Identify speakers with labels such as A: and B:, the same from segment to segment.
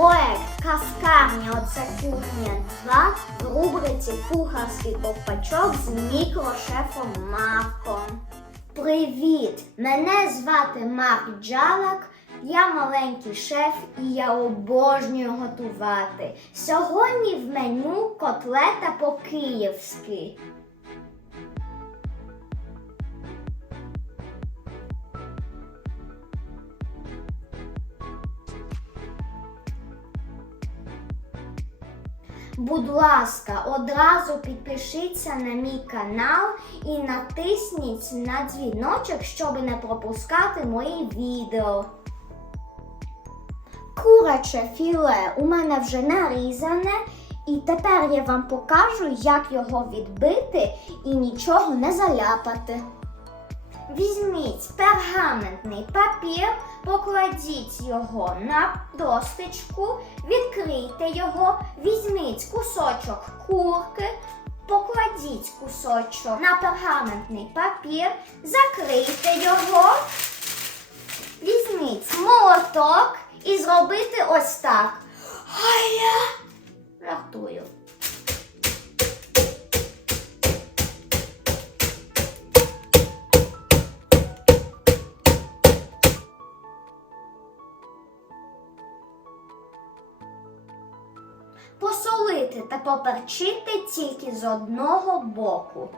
A: Проект Каскарня Оце кухня 2 в рубриці Кухарський ковпачок з мікрошефом Марком. Привіт! Мене звати Марк Джалак. Я маленький шеф і я обожнюю готувати. Сьогодні в меню котлета по-київськи. Будь ласка, одразу підпишіться на мій канал і натисніть на дзвіночок, щоб не пропускати мої відео. Куряче філе у мене вже нарізане, і тепер я вам покажу, як його відбити і нічого не заляпати. Візьміть пергаментний папір, покладіть його на досточку, відкрийте його, візьміть кусочок курки, покладіть кусочок на пергаментний папір, закрийте його, візьміть молоток і зробити ось так. А я жартую. Посолити та поперчити тільки з одного боку.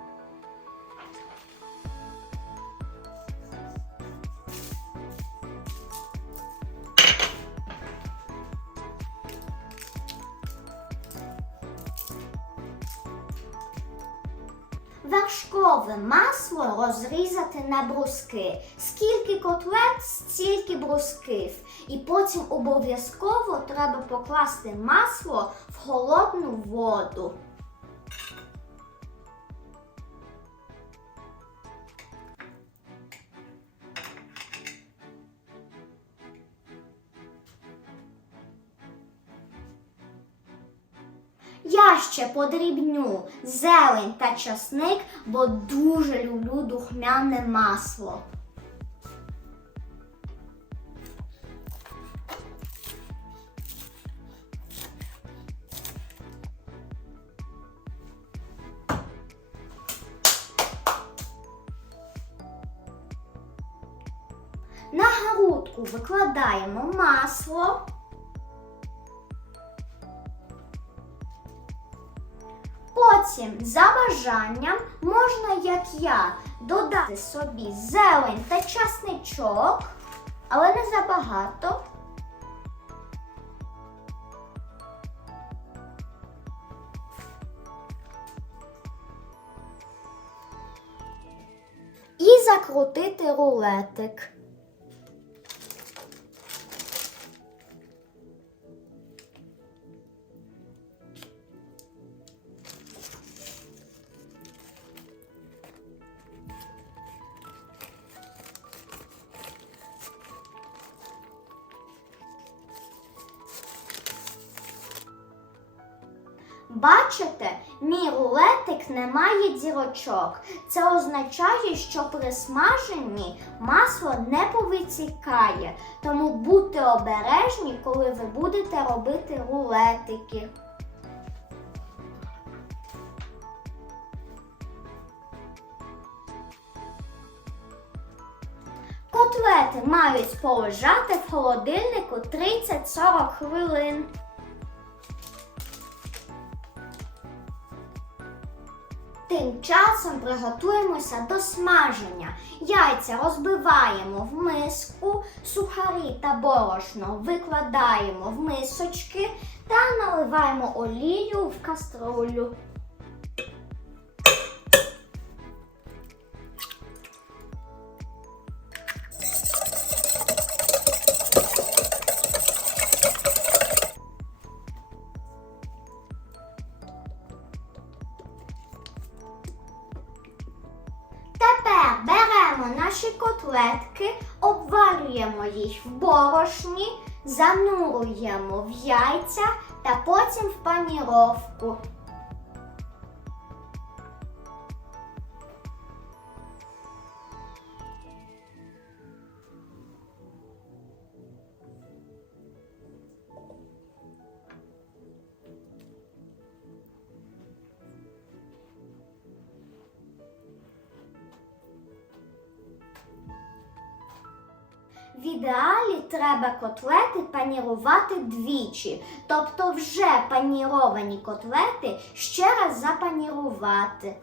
A: Вершкове масло розрізати на бруски. Скільки котлет, стільки брусків. І потім обов'язково треба покласти масло в холодну воду. Я ще подрібню зелень та часник, бо дуже люблю духмяне масло. Грудку викладаємо масло. Потім, за бажанням, можна, як я, додати собі зелень та часничок, але не забагато. І закрутити рулетик. Бачите, мій рулетик не має дірочок. Це означає, що при смаженні масло не повитікає. Тому будьте обережні, коли ви будете робити рулетики. Котлети мають полежати в холодильнику 30-40 хвилин. Тим часом приготуємося до смаження. Яйця розбиваємо в миску, сухарі та борошно викладаємо в мисочки та наливаємо олію в каструлю. Занурюємо в яйця та потім в паніровку. В ідеалі треба котлети панірувати двічі, тобто вже паніровані котлети ще раз запанірувати.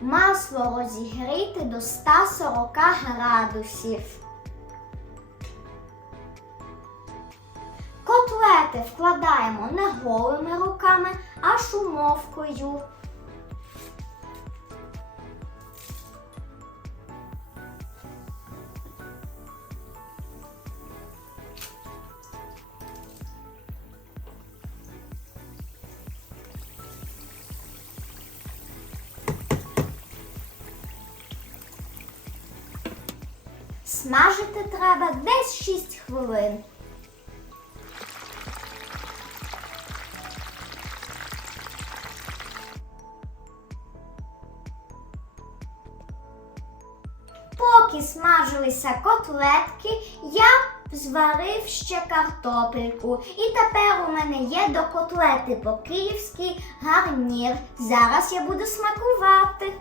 A: Масло розігріти до 140 градусів. Котлети вкладаємо не голими руками, а шумовкою. Смажити треба десь 6 хвилин. Поки смажилися котлетки, я зварив ще картопельку. І тепер у мене є до котлети по-київськи гарнір. Зараз я буду смакувати.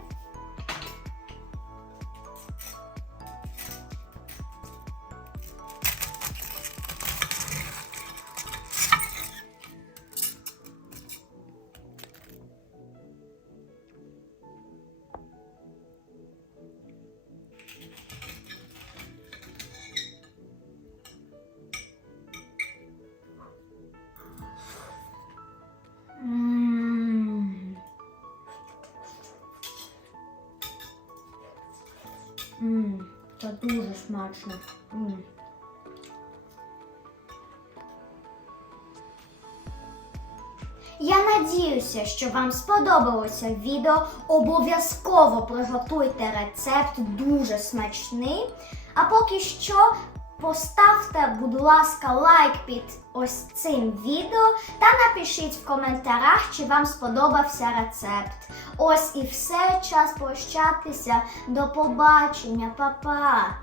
A: Дуже смачно. Я надіюся, що вам сподобалося відео. Обов'язково приготуйте рецепт дуже смачний. А поки що поставте, будь ласка, лайк під ось цим відео та напишіть в коментарях, чи вам сподобався рецепт. Ось і все, час прощатися. До побачення, па-па!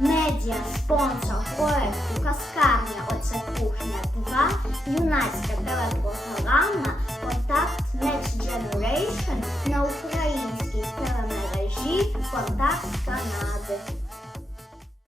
A: Медіа, спонсор проекту Каскарня Оце кухня 2, юнацька телепрограма Контакт Next Generation на українській телемережі Контакт Канади.